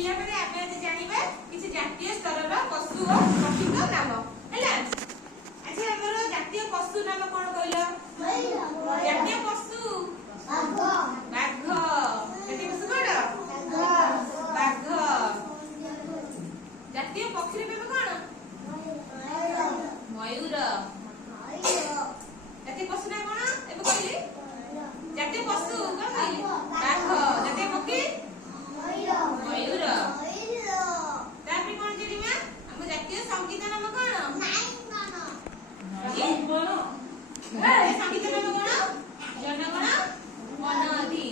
पिला माने आमे आज जानिबा किछि जातीय स्तरर पशु और पक्षीक नाम हैला। अच्छा हमर जातीय पशु नाम कोन कहलो? जातीय पशु बाघ। जातीय पशु कोन? बाघ। जातीय पक्षी नाम कोन? मयूर। जातीय पशु नाम कोन एबे कहली? जातीय पशु कोन कहली? बाघ। जातीय पक्षी मयूर। तापि कोन जरिमा हम जातीय संगीत नाम कोन? संगीत नाम कोन? जनगण मन अधि।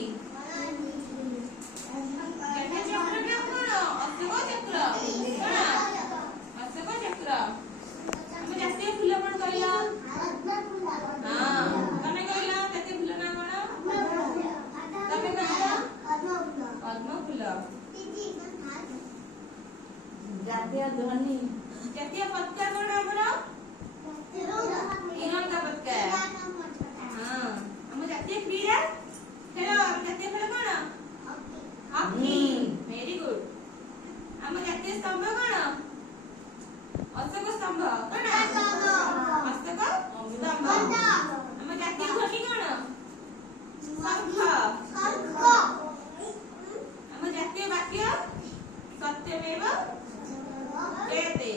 जातीय चक्र नाम कोन? अशोक चक्र। अशोक चक्र। हम जातीय फूल कोन कहलो? हां तमे कहलो जातीय फूल नाम कोन? तमे कहलो पद्म फूल। जातीय ध्वनि जातीय पत्ता कोन हमरो? तिरंगा पत्ता। हां हम जातीय क्रीड़ा खेल जातीय खेल कोन? हॉकी। Very good. हम जातीय स्तंभ कोन? अशोक स्तंभ कोन? अशोक स्तंभ। हम जातीय ध्वनि कोन? शंख। हम जातीय वाक्य सत्यमेव जयते।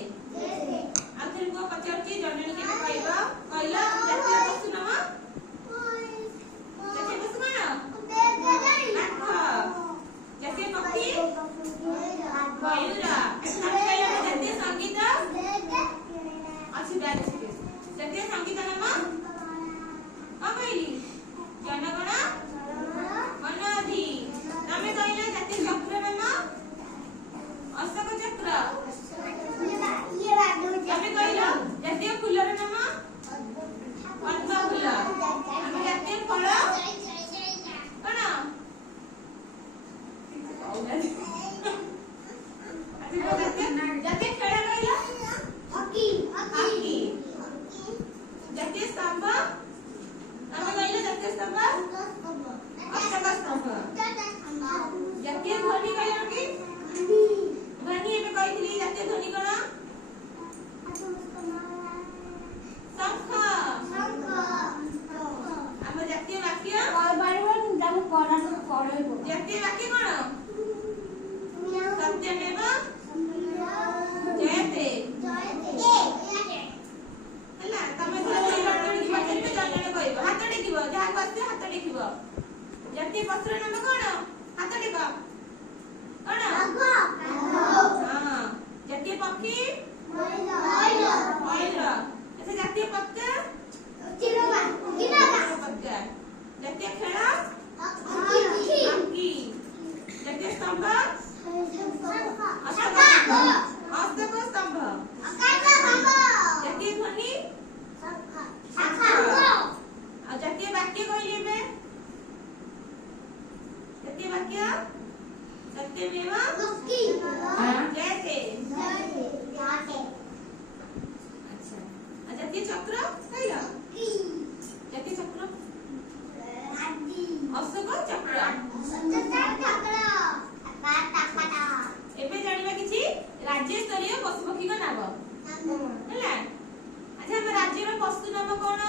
आखिर को पचारची जननी के कहबा कहला जातीय पशु नाम? जातीय पशु कोन? बाघ। जातीय पक्षी मयूर। हम कहला जातीय संगीत अछि ब्याज। जातीय संगीत नाम का कहली? जनगण मन अधि। तमे कहला जातीय चक्र नाम? अशोक चक्र। तमे कहला जातीय फूलर नाम? पद्म फूल। हम जातीय फल कोन? जातीय खेल कहला? हॉकी। जातीय स्तंभ तमे कहला जातीय स्तंभ? अशोक स्तंभ। जातीय ध्वनि कहला कि? ध्वनि एबे कहितली जातीय ध्वनि कोन? शंख। हम जातीय वाक्य जातीय वाक्य कोन? सत्यमेव जयते। हैला तमे हाथ टेकिबो हाथ टेकिबो जहा कहते हाथ टेकिबो। जातीय पशु नाम कोन? हाथ टेक कोन? हां। जातीय पक्षी मयूर। अच्छा जातीय पत्ता पत्ता। जातीय खेल हॉकी। जातीय स्तंभ अशोक स्तंभ। जातीय ध्वनि आ जातीय वाक्य कहली एबे? जातीय वाक्य सत्यमेव जयते। अच्छा जातीय चक्र कहला? जातीय चक्र अशोक चक्र। एबे जानिबा किछि राज्य स्तरीय पशु पक्षी का नाम हैला। अच्छा हम राज्य रो पशु नाम कोन?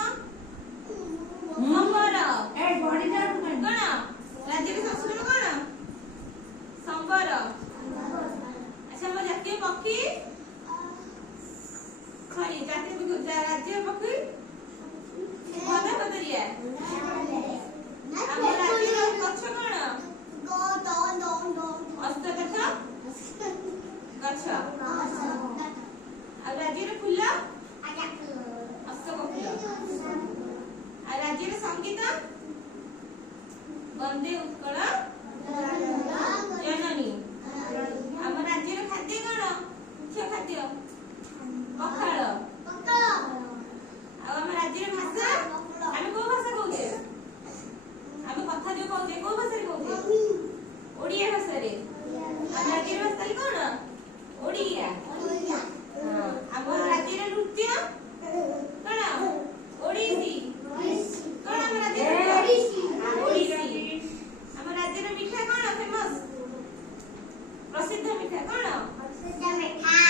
संबर। कोन? राज्य रो पशु नाम कोन? संबर। अच्छा हम जातीय पक्षी सॉरी जातीय राज्य पक्षी वनकतरिया। हम राज्य रो गछ कोन? अश्वत्थ गछ। आ राज्य रो फूल? अशोक फूल। आ राज्य रो संगीत? वंदे उत्कल जननी। हम राज्य रो खाद्य कोन? मुख्य खाद्य पखाल। आ हम राज्य रो भाषा हम को भाषा कहूचे? हम कथा जो कहूचे को भाषा रे कहूचे? ओडिया भाषा रे। हम राज्य रो भाषा कोन? ओडिया। हां हम राज्य रो नृत्य कोन? ओडिसी। कोन हम राज्य रो ओडिसी। हम राज्य रो मिठा कोन फेमस? ପ୍ରସିଦ୍ଧ ମିଠା କଣ? ପ୍ରସିଦ୍ଧ ମିଠା